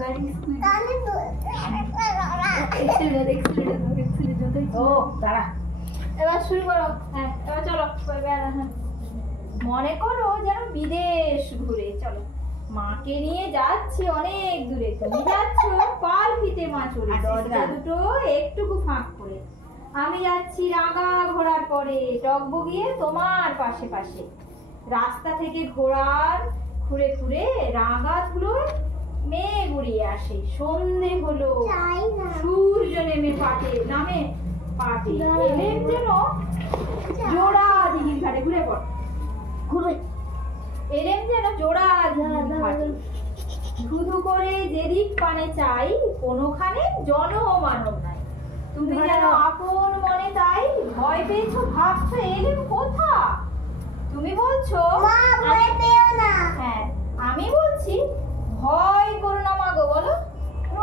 গাড়ি এবার শুরু করো। হ্যাঁ এবার চলো। মনে করো যেন বিদেশ ঘুরে চলো, মাকে নিয়ে যাচ্ছি অনেক দূরে, তুমি যাচ্ছ পালকিতে মা চড়ে, দরজা দুটো একটুকু ফাঁক করে। আমি যাচ্ছি রাঙা ঘোড়ার পরে, টগবগিয়ে তোমার পাশে পাশে। রাস্তা থেকে ঘোড়ার ঘুরে ঘুরে রাঙা ধুলোয় মেঘ উড়িয়ে আসে। সন্ধে হলো, সূর্য নেমে নামে পাটে। এলেন যেন জোড়া দিঘির ঘাটে, ঘুরে পড় এলেন যেন জোড়া দিঘির ঘাটে। ধুধু করে যেদিক পানে চাই, কোনোখানে জনমানব নাই। তুমি যেন আপন মনে তাই ভয় পেয়েছো, ভাবছো এলেন কোথা। তুমি বলছো হ্যাঁ, আমি বলছি ভয় করো না মাগো। বলো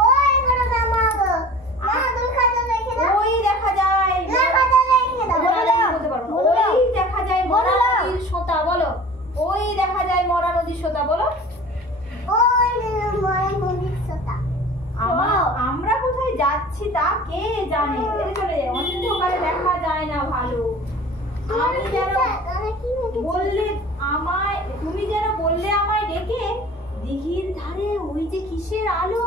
ওই দেখা যায়, ওই দেখা যায় মরা নদীর সোতা। বলো ওই দেখা যায় মরা নদীর সোতা। বলো আমরা কোথায় যাচ্ছি তা কে জানে। চলে যায় অন্ধকারে, দেখা যায় না ভালো। আমি যেন বললে আমায়, তুমি যেন বললে আমায় ডেকে, দিঘির ধারে ওই যে কিসের আলো,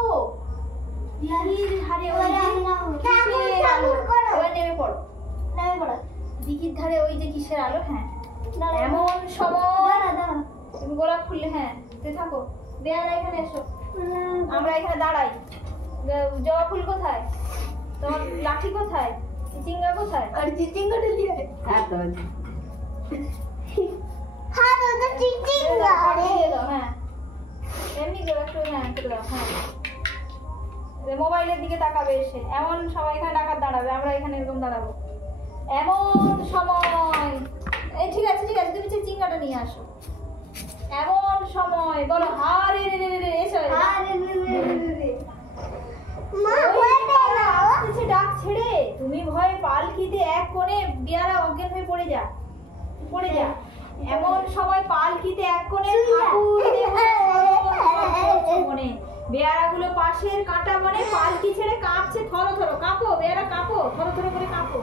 দিঘির ধারে ওই যে কিসের আলো। এবার নেমে পড়ো, দিঘির ধারে ওই যে কিসের আলো। হ্যাঁ এমন সময় তুমি গোলাপ ফুললে, হ্যাঁ থাকো, দেয়ারা এখানে এসো, আমরা এখানে দাঁড়াই। জবা ফুল কোথায়, তোমার লাঠি কোথায়, চিচিঙ্গা কোথায়? আর চিচিঙ্গাটা নিয়ে হ্যাঁ তো এমনি করে একটু হ্যাঁ করে দাও। হ্যাঁ মোবাইলের দিকে তাকাবে এসে। এমন সবাই এখানে ডাকাত দাঁড়াবে, আমরা এখানে এরকম দাঁড়াবো। এমন সময় এই ঠিক আছে ঠিক আছে, তুমি চিচিঙ্গাটা নিয়ে আসো। এমন সময় বলো হারে রে রে রে এসো, ডাক ছেড়ে তুমি ভয়ে পালকিতে এক কোণে বিয়ারা অজ্ঞান হয়ে পড়ে যা। এমন সময় পালকিতে এক কোণে মনে বেয়ারাগুলো পাশের কাঁটা মনে পালকি ছেড়ে কাঁপছে থর থর। কাঁপো বেয়ারা, কাঁপো থর থর করে কাঁপো।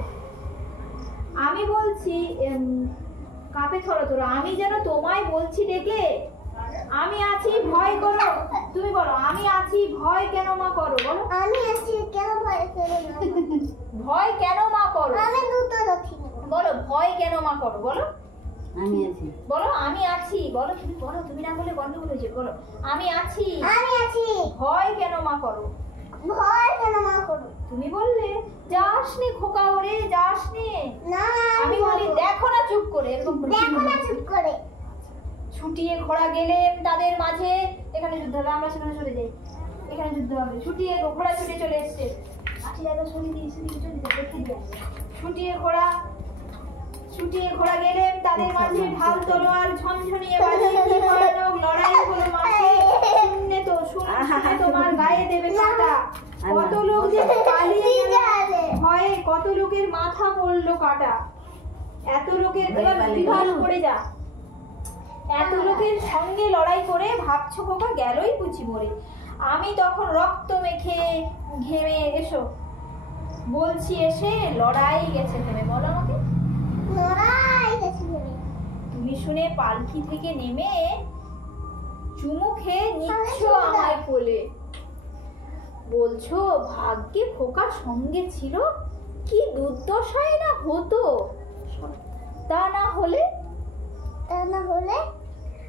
আমি বলছি কাঁপে থর থর, আমি যেন তোমায় বলছি ডেকে, আমি আছি ভয় করো। তুমি বলো আমি আছি ভয় কেন মা করো। বলো আমি আছি কেন ভয় করো না। ভয় কেন মা করো। আমি দুটো রথি বলো ভয় কেন মা করো। বলো আমি আছি। বলো আমি আছি। বলো তুমি বলো, তুমি না বলে গন্ডগোল হয়েছে। বলো আমি আছি ভয় কেন মা করো। ভয় কেন মা করো। তুমি বললে যাস নে খোকা ওরে, যাস নে। না আমি বলি দেখো না চুপ করে, এরকম দেখো না চুপ করে। ছুটিয়ে ঘোড়া গেলেন তাদের মাঝে। এখানে যুদ্ধ হবে, আমরা সেখানে চলে যাই, এখানে যুদ্ধ হবে। ছুটিয়ে ঘোড়া ছুটে চলে এসছে। আচ্ছা দাদা সরিয়ে দিয়ে সেদিকে চলে যাই, দেখে দিয়ে ছুটিয়ে ঘোড়া গেলেন তাদের মাঝে। ঢাল তলোয়ার ঝনঝনিয়ে বাজে, কি ভয়ানক লড়াই হলো মাঠে। শুনলে তো তোমার গায়ে দেবে কাঁটা। কত লোক যে পালিয়ে গেল ভয়ে, কত লোকের মাথা পড়লো কাটা। এত লোকের বিভাস পড়ে যা, এত লোকের সঙ্গে লড়াই করে ভাবছো খোকা গেলই বুঝি মরে। আমি তখন রক্ত মেখে ঘেমে এসো বলছি এসে, লড়াই গেছে থেমে। বলো আমাকে লড়াই গেছে থেমে। তুমি শুনে পালকি থেকে নেমে চুমু খেয়ে নিচ্ছ আমায় কোলে। বলছো ভাগ্যে খোকার সঙ্গে ছিল, কি দুর্দশাই না হতো। তা না হলে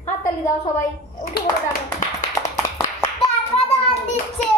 হাততালি দাও সবাই, উঠে পড়ো টাকা দিচ্ছে।